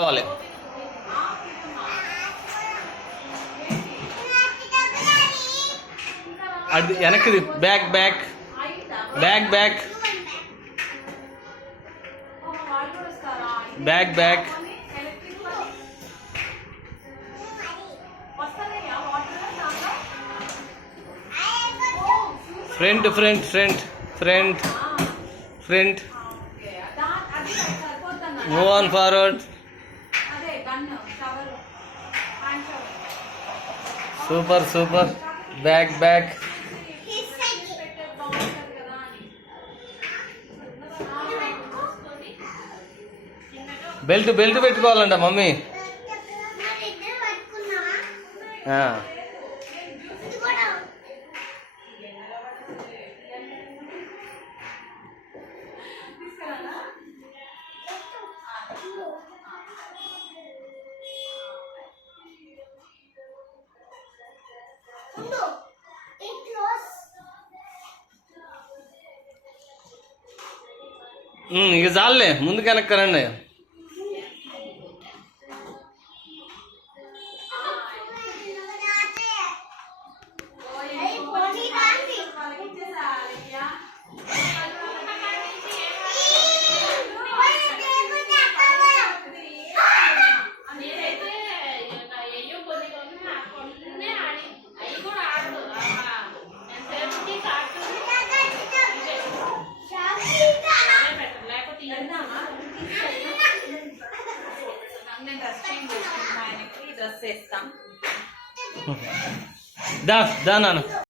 కావాలి. అది వెనక్కి back back back back back back front front front front front move on forward. Super super. Back back belt belt పెట్టుకోవాలంట mummy. ఇక చాలులే, ముందుకు వెనక్కరండి. దా దా నాన్న.